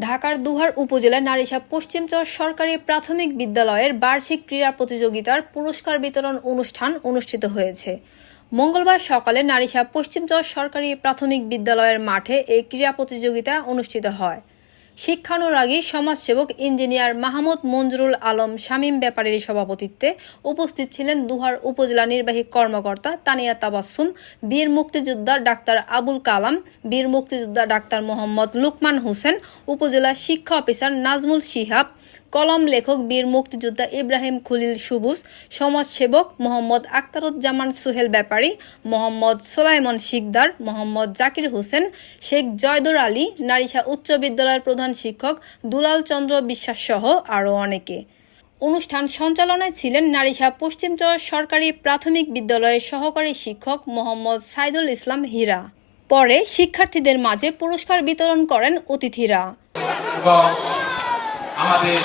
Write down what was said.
ঢাকার দুহার উপজেলার নারীসা পশ্চিমচর সরকারি প্রাথমিক বিদ্যালয়ের বার্ষিক ক্রীড়া প্রতিযোগিতার পুরস্কার বিতরণ অনুষ্ঠান অনুষ্ঠিত হয়েছে। মঙ্গলবার সকালে নারীসা পশ্চিমচর সরকারি প্রাথমিক বিদ্যালয়ের মাঠে এই ক্রীড়া প্রতিযোগিতা অনুষ্ঠিত হয়। শিক্ষানুরাগী সমাজসেবক ইঞ্জিনিয়ার মাহমুদ মঞ্জুরুল আলম শামীম ব্যাপারীর সভাপতিত্বে উপস্থিত ছিলেন দুহার উপজেলা নির্বাহী কর্মকর্তা তানিয়া তাবাসুম বীর মুক্তিযোদ্ধা ডাক্তার আবুল কালাম, বীর মুক্তিযোদ্ধা ডাক্তার মোহাম্মদ লুকমান হোসেন, উপজেলা শিক্ষা অফিসার নাজমুল শিহাব কলম লেখক, বীর মুক্তিযোদ্ধা ইব্রাহিম খলিল সুবুস, সমাজসেবক মোহাম্মদ আক্তারুজ্জামান সোহেল ব্যাপারী, মোহাম্মদ সোলাইমন শিকদার, মোহাম্মদ জাকির হোসেন, শেখ জয়দুর আলী নারিশা উচ্চ বিদ্যালয়ের প্রধান শিক্ষক দুলাল চন্দ্র বিশ্বাস সহ আরও অনেকে। অনুষ্ঠান সঞ্চালনায় ছিলেন নারিশা পশ্চিমচর সরকারি প্রাথমিক বিদ্যালয়ের সহকারী শিক্ষক মোহাম্মদ সাইদুল ইসলাম হীরা। পরে শিক্ষার্থীদের মাঝে পুরস্কার বিতরণ করেন অতিথিরা। আমাদের